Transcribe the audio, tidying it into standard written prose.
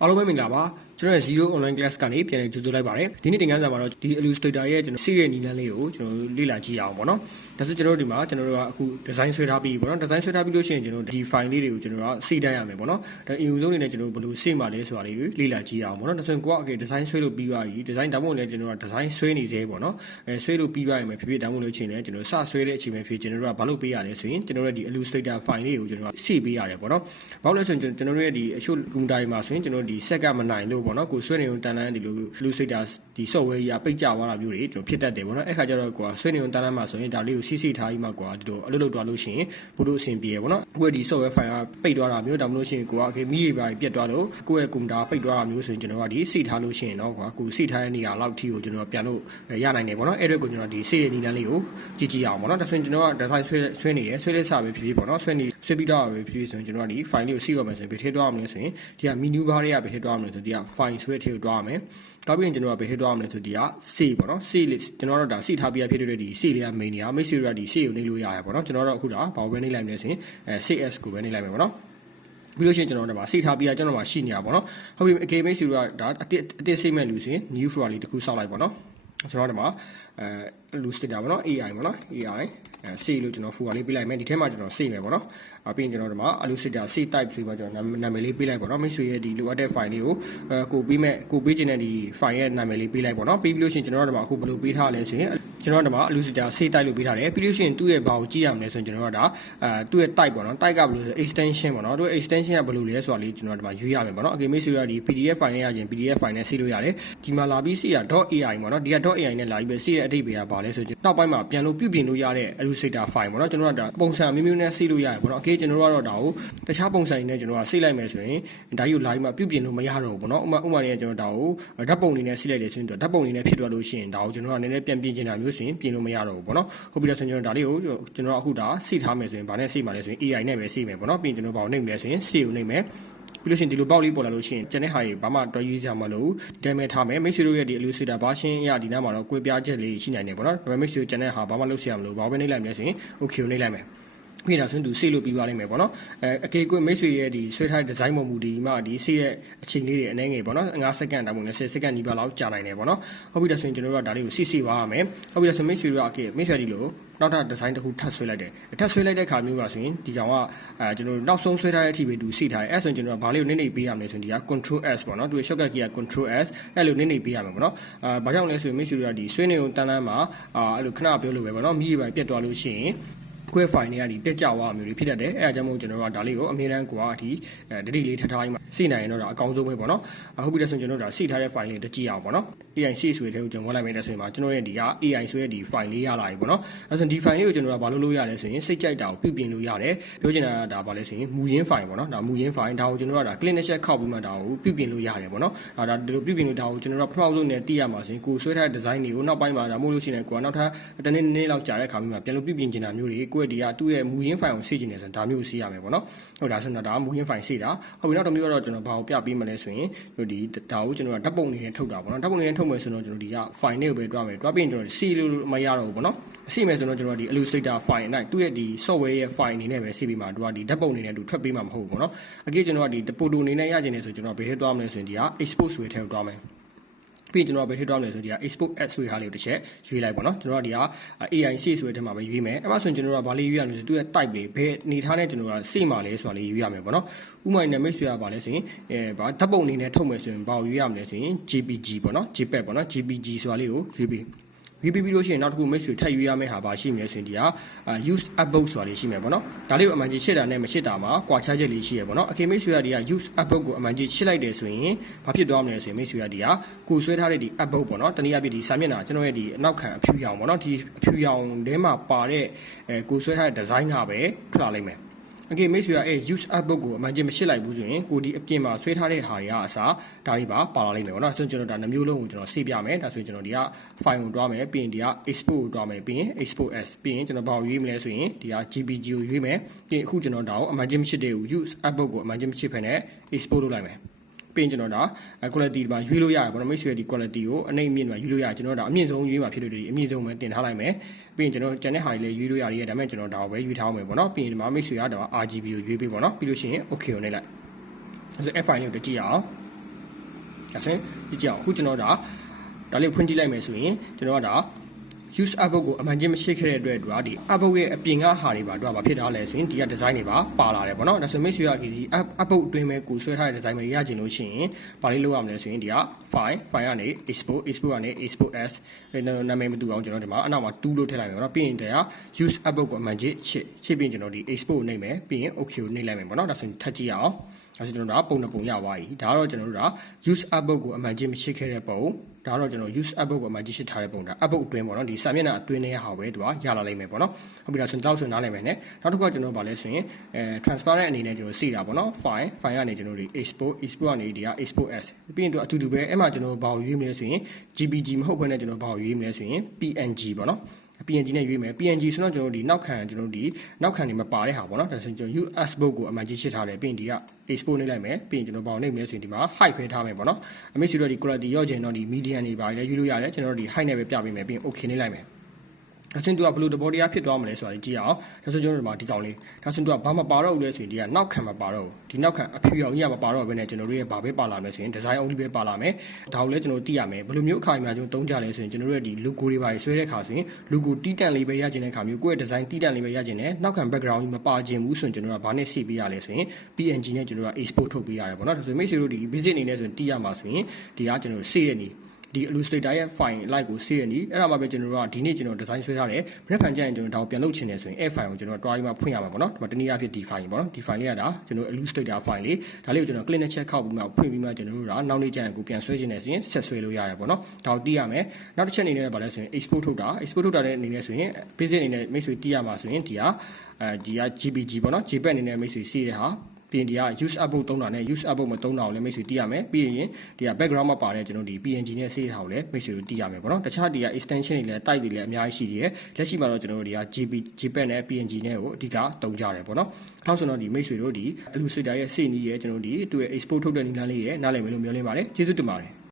အားလုံးပဲမင်္ဂလာပါကျွန်တော်ရဲ့ Zero Online Class ကနေပြန်လည်ကြိုဆိုလိုက်ပါတယ်ဒီနေ့သင်ခန်းစာမှာတော့ဒီ Illustrator ရဲ့ကျွန်တော် series နီလန်းလေးကိုကျွန်တော်လေ့လာကြည့်အောင်ပေါ့နော်ဒါဆိုကျွန်တော်တို့ဒီမှာကျွန်တော်တို့ကအခု design ဆွဲထားပြီးပေါ့နော် design ဆွဲထားပြီးလို့ရှိရင်ကျွန်တော်ဒီ file လေးတွေကိုကျွန်တော်က save တိုင်းရမယ်ပေါ့နော်ဒါအရင်ဆုံးအနေနဲ့ကျွန်တော်ဘယ်လို save မှာလဲဆိုတာလေးကိုလေ့လာကြည့်အောင်ပေါ့နော်ဒါဆိုရင်ကိုက design ဆွဲလို့ပြီးသွားပြီ design ဒါမှမဟုတ်လည်းကျွန်တော်က design ဆွဲနေသေးပေါ့နော်ဆွဲလို့ပြီးသွားရင်ပဲဖြစ်ဖြစ်ဒါမှမဟုတ်လို့ရှိရင်လည်းကျွန်တော်စဆွဲတဲ့အချိန်ပဲဖြစ်ကျွန်တော်တို့ကဘာလို့ပေးရလဲဆိုရင်ကျွန်တော်တို့ဒီ Illustrator file လေးကိုကျွန်တော်က save ပေးရတယ်ပေါ့နော်ဘာလို့လဲဆိုရင်ကျွန်တော်တို့ရဲ့ဒီအချို့ computer တွေမှာဆိုရင်ကျွန်တော်ဒီ set ကမနိုင်လို့ပေါ့နော်ကိုဆွဲနေုံတန်လန်းဒီလို Illustrator ဒီ software ကြီးပိတ်ကြသွားတာမျိုးတွေကျွန်တော်ဖြစ်တတ်တယ်ပေါ့နော်အဲ့ခါကျတော့ကိုကဆွဲနေုံတန်လန်းမှာဆိုရင်ဒါလေးကိုစီထားပြီးမှကိုကဒီလိုအလုပ်လုပ်သွားလို့ရှိရင်ဘုလို့အဆင်ပြေရပေါ့နော်ကိုကဒီ software file ကပိတ်သွားတာမျိုးဒါမှမဟုတ်ရှင်ကိုကမိရပါပြတ်သွားလို့ကိုယ့်ရဲ့ computer ပိတ်သွားတာမျိုးဆိုရင်ကျွန်တော်ကဒီစီထားလို့ရှိရင်တော့ကိုစီထားတဲ့နေရာလောက်ထိကိုကျွန်တော်ပြန်လို့ရနိုင်တယ်ပေါ့နော်အဲ့အတွက်ကိုကျွန်တော်ဒီစေတဲ့နီလန်းလေးကိုကြည့်အောင်ပေါ့နော်ဒါဆိုရင်ကျွန်တော်က design ဆွဲနေတယ်ဆွဲတဲ့စာပဲဖြစ်ဖြစ်ပေါ့နော်ဆွဲပြီးတော့ပဲဖြစ်ဖြစ်ဆိုရင်ကျွန်တော်ကဒီ file လေးကိုစီတော့မယ်ဆိုရင်ဘယ်ထည့်သွားမလဲဆိုရင်ဒီက menu bar တွေကဘယ်ထည့်သွားမလဲဆိုဒီက file ဆွဲထည့်သွားရမယ်နောက်ပြီးရင်ကျွန်တော်ကဘယ်ထည့်သွားမလဲဆိုဒီက save ပေါ့နော် save လေးကျွန်တော်တို့ဒါစီထားပြဖြစ်တဲ့ဒီ save လေးက main နေရမိတ်ဆွေတို့ကဒီ save ကိုနှိပ်လို့ရတယ်ပေါ့နော်ကျွန်တော်တို့အခုဒါဘာပဲနှိပ်လိုက်မလဲဆိုရင်save as ကိုပဲနှိပ်လိုက်မယ်ပေါ့နော်ပြီးလို့ရှိရင်ကျွန်တော်တို့မှာစိတ်ထားပြီးကျွန်တော်မှာရှိနေတာပေါ့နော်ဟုတ်ပြီ okay မိတ်ဆွေတို့ကဒါအတစ်စိတ်မဲ့လူဆိုရင် new folder လေးတစ်ခုစောက်လိုက်ပေါ့နော်ကျွန်တော်တို့မှာIllustrator ပေါ့နော် AI ပေါ့နော် AI save လို့ကျွန်တော် folder လေးပေးလိုက်မယ်ဒီထဲမှာကျွန်တော် save မယ်ပေါ့နော်ပြီးရင်ကျွန်တော်တို့မှာ Illustrator save type ဆိုပြီးကျွန်တော်နာမည်လေးပေးလိုက်ပေါ့နော်မိတ်ဆွေရဲ့ဒီလိုအပ်တဲ့ file လေးကိုကိုပေးခြင်းတဲ့ဒီ file ရဲ့နာမည်လေးပေးလိုက်ပေါ့နော်ပြီးလို့ရှိရင်ကျွန်တော်တို့မှာအခုဘယ်လိုပေးထားလဲဆိုရင်ကျွန်တော်တို့မှာ Illustrator save type လို့ပေးထားတယ်ပြီးလို့ရှိရင်သူ့ရဲ့ဘာကိုကြည့်ရမလဲဆိုရင်ကျွန်တော်တို့ကဒါသူ့ရဲ့ type ပေါ့နော် type ကဘယ်လိုဆို extension ပေါ့နော်သူ့ extension ကဘယ်လိုလဲဆိုတာလေးကျွန်တော်တို့မှာရွေးရမယ်ပေါ့နော် okay မိတ်ဆွေတို့ကဒီ PDF file နဲ့ရခြင်း PDF file နဲ့ save လို့ရတယ်ဒီမှာလာပြီး save ရ .ai ပေါ့နော်ဒီက .ai နဲ့လာပြီးပဲ save ရဲ့အဓိပ္ပာယ်ကဘာလဲဆိုရင်နောက်ပိုင်းမှာပြန်လို့ပြုပြင်လို့ရတဲ့ Illustrator file ပေါ့နော်ကျွန်တော်တို့ကဒါပုံစံမျိုးမျိုးနဲ့ save လို့ရတယ်ပေါ့နော် okay ကျွန်တော်တို့ကတော့ဒါကိုတခြားပုံစံတွေနဲ့ကျွန်တော်က save လိုက်မယ်ဆိုရင်ဒါကြီးကိုလာပြီးမှပြုပြင်လို့မရတော့ဘူးပေါ့နော်ဥပမာနဲ့ကျွန်တော်ဒါကိုဓာတ်ပုံလေးနဲ့ save လိုက်တယ်ဆိုရင်ဓာတ်ပုံလေးနဲ့ဖြစ်သွားလို့ရှိရင်ဒါကိုကျွန်တော်ကနည်းနည်းပြန်ပြင်ချင်တာမျိုးဆိုရင်ပြင်လို့မရတော့ဘူးပေါ့နော်ဟုတ်ပြီလားဆိုရင်ကျွန်တော်ဒါလေးကိုကျွန်တော်အခုဒါ save ထားမယ်ဆိုရင်ဗာနဲ့ save မှာလဲဆိုရင် AI နဲ့ပဲ save မယ်ပေါ့နော်ပြီးရင်ကျွန်တော်ဘာကိုနှိပ်မလဲဆိုရင် save ကိုနှိပ်မယ်ပြီးလို့ရှိရင်ဒီလိုပေါက်လေးပေါ်လာလို့ရှိရင်ကျန်တဲ့ဟာတွေဘာမှတွဲရေးကြမှာလို့ဒါမဲ့ထားမယ်မိတ်ဆွေတို့ရဲ့ဒီ Illustrator version အရဒီနားမှာတော့ကွဲပြားချက်လေးရှိနိုင်တယ်ပေါ့နော်ဒါပေမဲ့မိတ်ဆွေကျန်တဲ့ဟာဘာမှလုပ်ဆရာမလို့ဘာပဲနှိပ်လိုက်မလဲဆိုရင် okay ကိုနှိပ်လိုက်မယ်ပြီးတော့ဆိုရင်သူ save လို့ပြီးသွားလိမ့်မယ်ပေါ့နော်အကေကွမိတ်ဆွေရဲ့ဒီဆွဲထားတဲ့ design ပုံမူဒီမှဒီ save ရဲ့အချိန်လေးတွေအနည်းငယ်ပေါ့နော်5စက္ကန့်တောင်မှ10စက္ကန့်နီးပါးလောက်ကြာနိုင်တယ်ပေါ့နော်ဟုတ်ပြီဒါဆိုရင်ကျွန်တော်တို့ကဒါလေးကို save ပါရမယ်ဟုတ်ပြီဒါဆိုမိတ်ဆွေတို့ကမိတ်ဆွေဒီလိုနောက်ထပ် design တစ်ခုထပ်ဆွဲလိုက်တယ်ထပ်ဆွဲလိုက်တဲ့ခါမျိုးပါဆိုရင်ဒီကောင်ကကျွန်တော်တို့နောက်ဆုံးဆွဲထားတဲ့အထိပဲသူ save ထားတယ်အဲ့ဆိုရင်ကျွန်တော်ကဘာလေးကိုနှိပ်ပေးရမလဲဆိုရင်ဒီက control s ပေါ့နော်သူ shortcut key က control s အဲ့လိုနှိပ်ပေးရမှာပေါ့နော်ဘာကြောင့်လဲဆိုရင်မိတ်ဆွေတို့ကဒီဆွဲနေုံတန်းတန်းမှာအဲ့လိုခဏပြောလို့ပဲပေါ့နော်မိရပါပြတ်သွားလို့ရှိရင်ကွဲ file တွေကဒီပြတ်ကျသွားမျိုးတွေဖြစ်တတ်တယ်အဲအကြောင်းမို့ကျွန်တော်တို့ကဒါလေးကိုအမြဲတမ်းကိုကဒီဒတိလေးထထားပြီးမှစိနိုင်ရင်တော့ဒါအကောင်းဆုံးပဲပေါ့နော်ဟုတ်ပြီလဲဆိုရင်ကျွန်တော်တို့ဒါစိထားတဲ့ file လေးတကြည့်အောင်ပေါ့နော် AI စိဆွေတဲ့ကိုကျွန်တော်ဝင်လိုက်မယ်တဲ့ဆိုရင်မှာကျွန်တော်ရဲ့ဒီက AI ဆိုတဲ့ဒီ file လေးရလာပြီပေါ့နော်အဲဆိုရင်ဒီ file လေးကိုကျွန်တော်ကဘာလုပ်လို့ရလဲဆိုရင်စိတ်ကြိုက်တာကိုပြုပြင်လို့ရတယ်ပြောချင်တာကဒါဘာလဲဆိုရင်မူရင်း file ပေါ့နော်ဒါမူရင်း file ဒါကိုကျွန်တော်ကဒါ click နဲ့ check ခောက်ပြီးမှဒါကိုပြုပြင်လို့ရတယ်ပေါ့နော်ဒါဒီလိုပြုပြင်လို့ဒါကိုကျွန်တော်တို့ပထမဆုံးနဲ့တည့်ရမှာဆိုရင်ကိုဆွဲထားတဲ့ design တွေကိုနောက်ပိုင်းမှာဒါမို့လို့ရှိရင်ကိုကနောက်ထပ်တနေ့လောက်ကြာတဲ့အခါမျိုးမှာပြန်လို့ပြုပြင်ချင်တာမျိုးတွေကိုယ့်ဒီကသူ့ရဲ့မူရင်း file ကိုစေ့ချင်တယ်ဆိုရင်ဒါမျိုးကိုစေ့ရမယ်ပေါ့နော်ဟုတ်ဒါဆိုတော့ဒါမူရင်း file စေ့တာဟုတ်ပြီနောက်တစ်မျိုးကတော့ကျွန်တော်ဘာကိုပြပေးမလဲဆိုရင်ဒီဒါကိုကျွန်တော်ကဓာတ်ပုံအနေနဲ့ထုတ်တာပေါ့နော်ဓာတ်ပုံအနေနဲ့ထုတ်မယ်ဆိုတော့ကျွန်တော်ဒီက file နဲ့ကိုပဲတွားမယ်တွားပြီးရင်ကျွန်တော်စေ့လို့မရတော့ဘူးပေါ့နော်စေ့မယ်ဆိုတော့ကျွန်တော်ဒီ Illustrator file နဲ့သူ့ရဲ့ဒီ software ရဲ့ file အနေနဲ့ပဲစေ့ပြီးမှသူကဒီဓာတ်ပုံအနေနဲ့သူထွက်ပေးမှာမဟုတ်ဘူးပေါ့နော်အကေကျွန်တော်ကဒီပိုတိုအနေနဲ့ရချင်တယ်ဆိုကျွန်တော်ဘယ်ထဲတွားမလဲဆိုရင်ဒီက export ဆိုတဲ့ထဲကိုတွားမယ်ပြီးကျွန်တော်ဘယ်ထည့်တော့မလဲဆိုဒီက export as ဆိုတဲ့ဟာလေးကိုတစ်ချက်ရွေးလိုက်ပါတော့ကျွန်တော်ကဒီက AI စေ့ဆိုတဲ့ထဲမှာပဲရွေးမယ်အဲ့မှာဆိုရင်ကျွန်တော်ကဘာလေးရွေးရမလဲဆိုသူ့ရဲ့ type လေးဘယ်အနေထားနဲ့ကျွန်တော်ကစေ့မှာလဲဆိုတာလေးရွေးရမယ်ပေါ့နော်ဥပမာနဲ့မိတ်ဆွေကဘာလဲဆိုရင်ဘာဓာတ်ပုံအနေနဲ့ထုတ်မယ်ဆိုရင်ဘာကိုရွေးရမလဲဆိုရင် JPG ပေါ့နော် JPEG ပေါ့နော် JPG ဆိုတာလေးကိုရွေးပြီးပြီးလို့ရှိရင်နောက်တစ်ခုမိတ်ဆွေထပ်ရွေးရမယ့်ဟာပါရှိမယ်ဆိုရင်ဒီက use upvote ဆိုတာလေးရှိမယ်ပေါ့နော်ဒါလေးကိုအမှန်ကြီးရှစ်တာနဲ့မရှစ်တာမှာကွာခြားချက်လေးရှိရပေါ့နော်အကေမိတ်ဆွေကဒီက use upvote ကိုအမှန်ကြီးရှစ်လိုက်တယ်ဆိုရင်ဘာဖြစ်သွားမလဲဆိုရင်မိတ်ဆွေကဒီကကိုဆွဲထားတဲ့ဒီ upvote ပေါ့နော်တနည်းအားဖြင့်ဒီစာမျက်နှာကျွန်တော်ရဲ့ဒီအနောက်ခံအဖြူရောင်ပေါ့နော်ဒီအဖြူရောင်ထဲမှာပါတဲ့ကိုဆွဲထားတဲ့ design ကပဲထွက်လာလိမ့်မယ်Okay မိတ်ဆွေကuse upvote ကိုအမှန်ချင်းမရှစ်လိုက်ဘူးဆိုရင်ကိုဒီအပြင်မှာဆွဲထားတဲ့ဟာတွေကအစားဒါတွေပါလာလိမ့်မယ်ပေါ့နော်ဆိုတော့ကျွန်တော်ဒါနှမျိုးလုံးကိုကျွန်တော်စေ့ပြမယ်ဒါဆိုရင်ကျွန်တော်ဒီက file ကိုတွားမယ်ပြီးရင်ဒီက export ကိုတွားမယ်ပြီးရင် export as ပြီးရင်ကျွန်တော်ဘာကိုရွေးမလဲဆိုရင်ဒီက JPG ကိုရွေးမယ်ပြီးရင်အခုကျွန်တော်ဒါကိုအမှန်ချင်းမရှစ်တဲ့ဘူး use upvote ကိုအမှန်ချင်းမရှစ်ဖ ೇನೆ export လုပ်လိုက်မယ်ပြီးရင်ကျွန်တော်ဒါ quality ဒီမှာရွေးလို့ရတယ်ပေါ့နော်မိတ်ဆွေဒီ quality ကိုအနှိမ့်အမြင့်မှာရွေးလို့ရတယ်ကျွန်တော်ဒါအမြင့်ဆုံးရွေးမှာဖြစ်လို့ဒီအမြင့်ဆုံးပဲတင်ထားလိုက်မယ်ပြီးရင်ကျွန်တော်ကျန်တဲ့ဟာတွေလည်းရွေးလို့ရတယ်ဒါပေမဲ့ကျွန်တော်ဒါကိုပဲရွေးထားအောင်မယ်ပေါ့နော်ပြီးရင်ဒီမှာမိတ်ဆွေကဒါ RGB ကိုရွေးပေးပေါ့နော်ပြီးလို့ရှိရင် okay ကိုနှိပ်လိုက်ဆို F file လေးကိုကြည့်ရအောင် ဒါဆိုရင်ကြည့်အောင်အခုကျွန်တော်ဒါလေးဖွင့်ကြည့်လိုက်မယ်ဆိုရင်ကျွန်တော်ကဒါ use artbook ကိုအမှန်ချင်းမရှိခဲ့တဲ့အတွက်ဒီ artbook ရဲ့အပြင်ကဟာတွေပါတော့ဘာဖြစ်ထားလဲဆိုရင်ဒီက design တွေပါလာတယ်ပေါ့နော်ဒါဆိုမိတ်ဆွေကဒီ artbook အတွင်းမဲ့ကိုဆွဲထားတဲ့ design တွေရချင်လို့ရှိရင်ဘာလေးလုပ်ရမလဲဆိုရင်ဒီက file ကနေ export ကနေ export as နာမည်မတူအောင်ကျွန်တော်ဒီမှာအနောက်မှာ2လို့ထည့်လိုက်မယ်ပေါ့နော်ပြီးရင်ဒါ use artbook ကိုအမှန်ချင်းချစ်ပြီးကျွန်တော်ဒီ export နှိပ်မယ်ပြီးရင် okay ကိုနှိပ်လိုက်မယ်ပေါ့နော်ဒါဆိုရင်ထပ်ကြည့်ရအောင်ဒါဆိုကျွန်တော်ပုံနှစ်ပုံရသွားပြီဒါတော့ကျွန်တော်တို့ use artbook ကိုအမှန်ချင်းမရှိခဲ့တဲ့ပုံဒါတော့ကျွန်တော် use artbook ကိုအမှန်ချင်းရှိထားတဲ့ပုံဒါ artbook အတွင်းပေါ့နော်ဒီစာမျက်နှာအတွင်းထဲဟာပဲသူကရလာလိမ့်မယ်ပေါ့နော်ဟုတ်ပြီဒါဆိုရင်တောက်ဆိုနားလည်မယ်နဲ့နောက်တစ်ခုကကျွန်တော်ဗာလဲဆိုရင်transparent အနေနဲ့ကျွန်တော်စီတာပေါ့နော် file ကနေကျွန်တော်ဒီ export ကနေဒီက export as ပြီးရင်သူအတူတူပဲအဲ့မှာကျွန်တော်ဘာကိုရွေးမလဲဆိုရင် GPG မဟုတ်ဘဲနဲ့ကျွန်တော်ဘာကိုရွေးမလဲဆိုရင် PNG ပေါ့နော် PNG နဲ့ရွေးမယ် PNG ဆိုတော့ကျွန်တော်ဒီနောက်ခံတွေမပါတဲ့ဟာပေါ့နော်ဒါဆိုရင်ကျွန်တော် US book ကိုအမှန်ကြီးရှင်းထားတယ်ပြီးရင်ဒီက export နှိပ်လိုက်မယ်ပြီးရင်ကျွန်တော်ဘာကိုနှိပ်မလဲဆိုရင်ဒီမှာ height ဖဲထားမယ်ပေါ့နော်အမေဆိုတော့ဒီ quality ရော့ချင်တော့ဒီ medium တွေပါလေရွေးလို့ရတယ်ကျွန်တော်တို့ဒီ height နဲ့ပဲပြပေးမယ်ပြီးရင် okay နှိပ်လိုက်မယ်ဒါဆိုရင်သူကဘယ်လိုတဘောတရားဖြစ်သွားမလဲဆိုတာကြည့်အောင်ဒါဆိုကျွန်တော်တို့ဒီမှာဒီကောင်လေးဒါဆိုရင်သူကဘာမှပါတော့ဘူးလဲဆိုရင်ဒီကနောက်ခံမပါတော့ဘူးဒီနောက်ခံအဖြူရောင်ကြီးကမပါတော့ဘဲနဲ့ကျွန်တော်တို့ရဲ့ဘာပဲပါလာမယ်ဆိုရင် design only ပဲပါလာမယ်ဒါကိုလည်းကျွန်တော်သိရမယ်ဘယ်လိုမျိုးအခါမှာကျွန်တော်တုံးကြလဲဆိုရင်ကျွန်တော်တို့ရဲ့ဒီ logo တွေပါဆွဲတဲ့အခါဆိုရင် logo တီးတန့်လေးပဲရချင်တဲ့အခါမျိုးကိုယ့်ရဲ့ design တီးတန့်လေးပဲရချင်တယ်နောက်ခံ background ကြီးမပါချင်ဘူးဆိုရင်ကျွန်တော်တို့ကဘာနဲ့စီပေးရလဲဆိုရင် PNG နဲ့ကျွန်တော်တို့က export ထုတ်ပေးရတယ်ပေါ့နော်ဒါဆိုရင်မိတ်ဆွေတို့ဒီ visit အနေနဲ့ဆိုရင်တီးရမှာဆိုရင်ဒီကကျွန်တော်တို့စေးတဲ့နေဒီ Illustrator ရဲ့ file like ကိုစေးရနီအဲ့ဒါမှပဲကျွန်တော်တို့ကဒီနေ့ကျွန်တော် design ဆွဲထားတယ်မနေ့ဖန်ကြရင်ကျွန်တော်ဒါကိုပြန်လုပ်ချင်တယ်ဆိုရင် file ကိုကျွန်တော်တွားပြီးမှဖွင့်ရမှာပေါ့နော်ဒီမှာတနည်းအားဖြင့်ဒီ file ပေါ့နော်ဒီ file လေးကဒါကျွန်တော် Illustrator file လေးဒါလေးကိုကျွန်တော် click နဲ့ check ခောက်ပြီးမှဖွင့်ပြီးမှကျွန်တော်တို့ကနောက်နေ့ကျရင်ကိုပြန်ဆွဲချင်တယ်ဆိုရင်ဆက်ဆွဲလို့ရတယ်ပေါ့နော်ဒါကိုတီးရမယ်နောက်တစ်ချက်အနေနဲ့ဗာလဲဆိုရင် export ထုတ်တာတဲ့အနေနဲ့ဆိုရင် basic အနေနဲ့မိတ်ဆွေတီးရမှာဆိုရင်ဒီက GPG ပေါ့နော် JPEG အနေနဲ့မိတ်ဆွေစီးတဲ့ဟာပြီးရင်ဒီက use artbook သုံးတာနဲ့ use artbook မသုံးတာကိုလည်းမိတ်ဆွေသိရမယ်ပြီးရင်ဒီက background မှာပါတဲ့ကျွန်တော်ဒီ PNG နဲ့ဆေးထားကိုလည်းမိတ်ဆွေတို့သိရမယ်ပေါ့နော်တခြားဒီက extension တွေလည်း type တွေလည်းအများကြီးရှိသေးတယ်လက်ရှိမှာတော့ကျွန်တော်တို့ဒီက JPEG နဲ့ PNG နဲ့ကိုအဓိကသုံးကြတယ်ပေါ့နော်နောက်ဆိုတော့ဒီမိတ်ဆွေတို့ဒီ Illustrator ရဲ့စေ့နီးရဲ့ကျွန်တော်တို့ဒီသူ့ရဲ့ export ထုတ်တဲ့နည်းလမ်းလေးရဲ့နားလည်မယ်လို့မျှော်လင့်ပါတယ်ကျေးဇူးတင်ပါတယ်